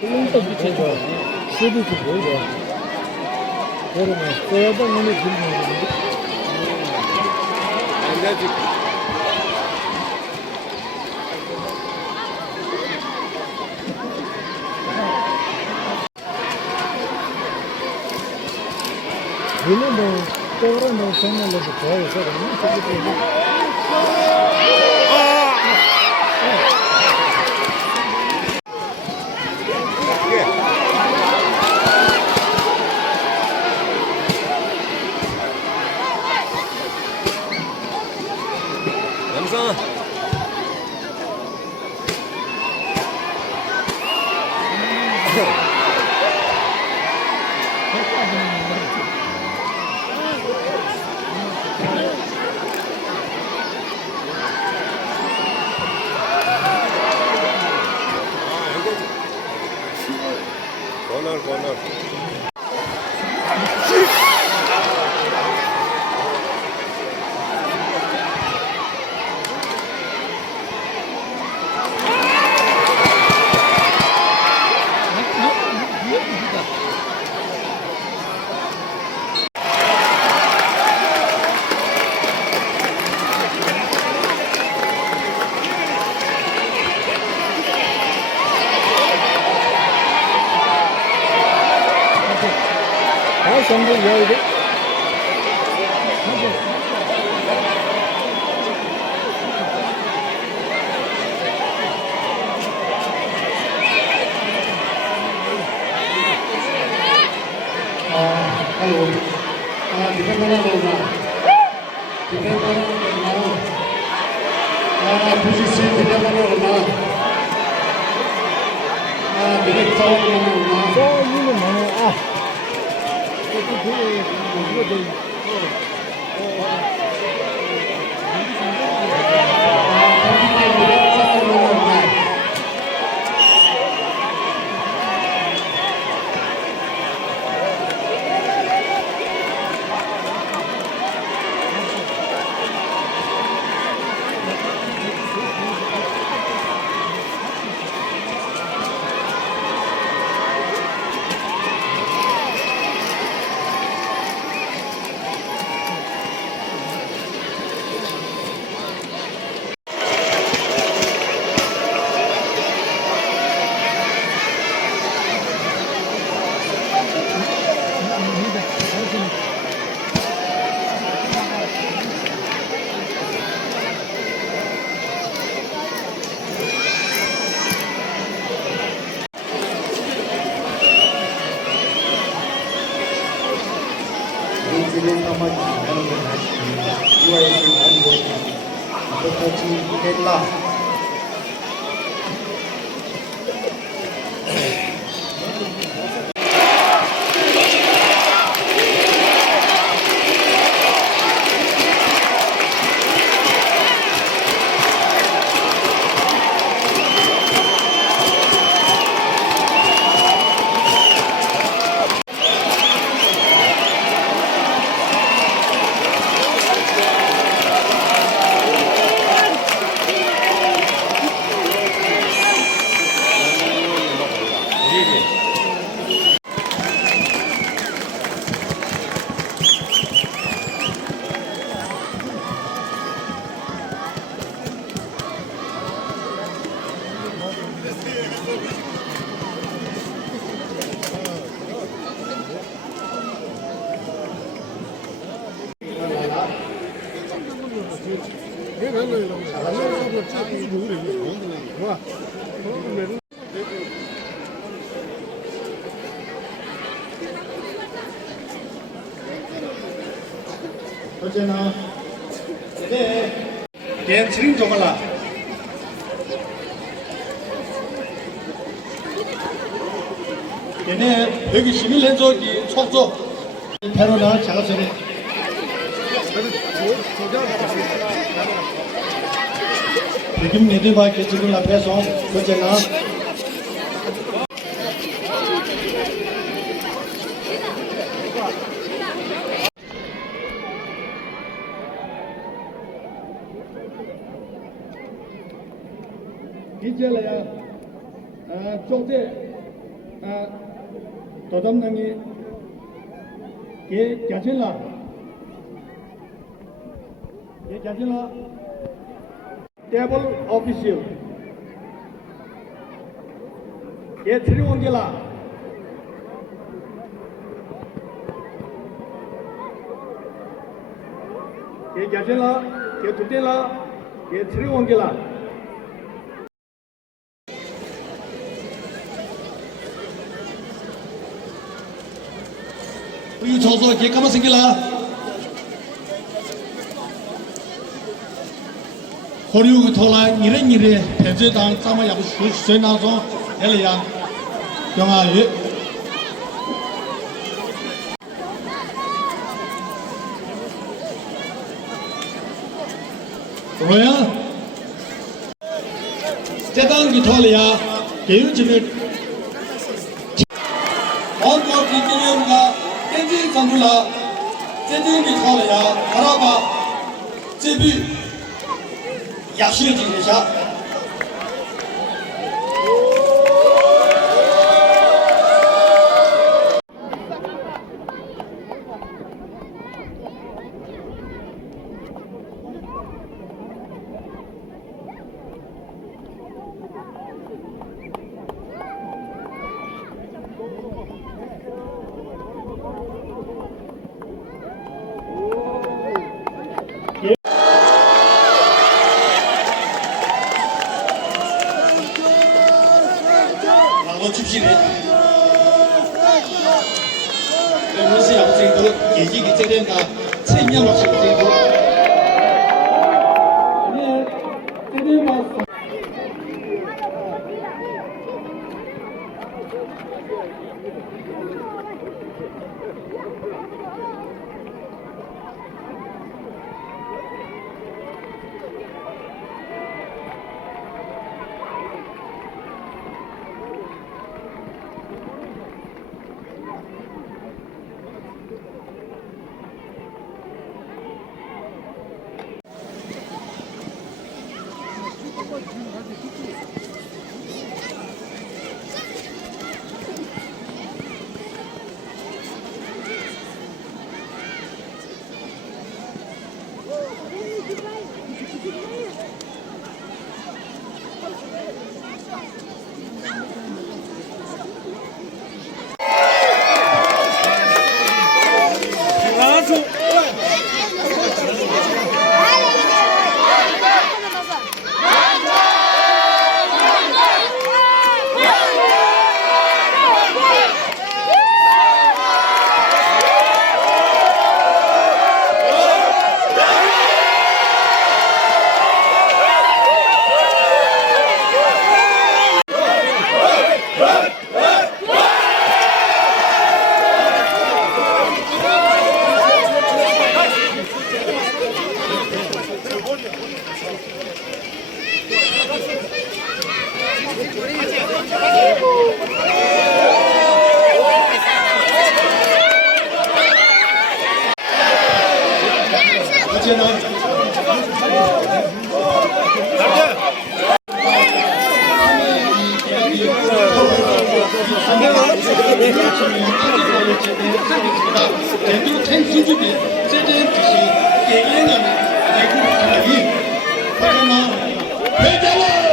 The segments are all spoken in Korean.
또 미쳐줘. 수비도 보이고. 그러면 써야다 눈에 들리는 얘는 저런 정말로 좋아해서 그러면 영상 번호 전부 열고 Hello. Dipendana Lona. Dipendana Lona. Posisi Dipendana Lona. Dipendana Lona. 이는 뭐냐? 이거 어제나 네 댄스링 조갈라 얘네 121년조기 속조 페로나 작업소리 백임 메디바 개집을 앞에서 어제나 이제야 저때 도담당이 예 야질라 예 야질라 테이블 오피셜 예 트리원길라 예 야질라 예 두텔라 예 트리원길라 이 조서 개까만 생길라 호리우기 토라 이래 대제당 싸마야고 수수나서 엘리야 영아유 로야 제당기 토리야 개유집에 원고 기계용가 땡지 선물라 땡지기 토리야 바라봐 제비 야시를 지내자 너 줍시네. 그러면서 양생도 얘기기 때문에 책임을 지고 되고. 네, 때려봤어. 대도 생수주비 세제 뜻이 개개인은 대구 사람이 하지만 회장은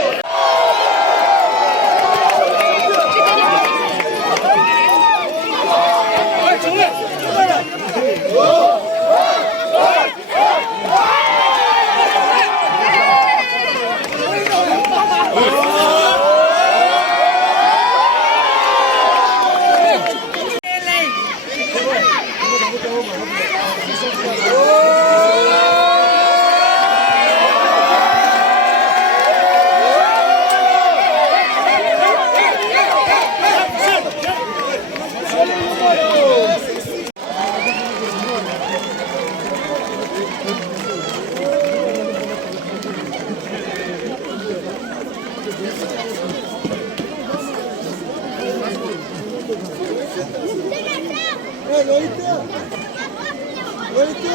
여기 있다. 여기 있다.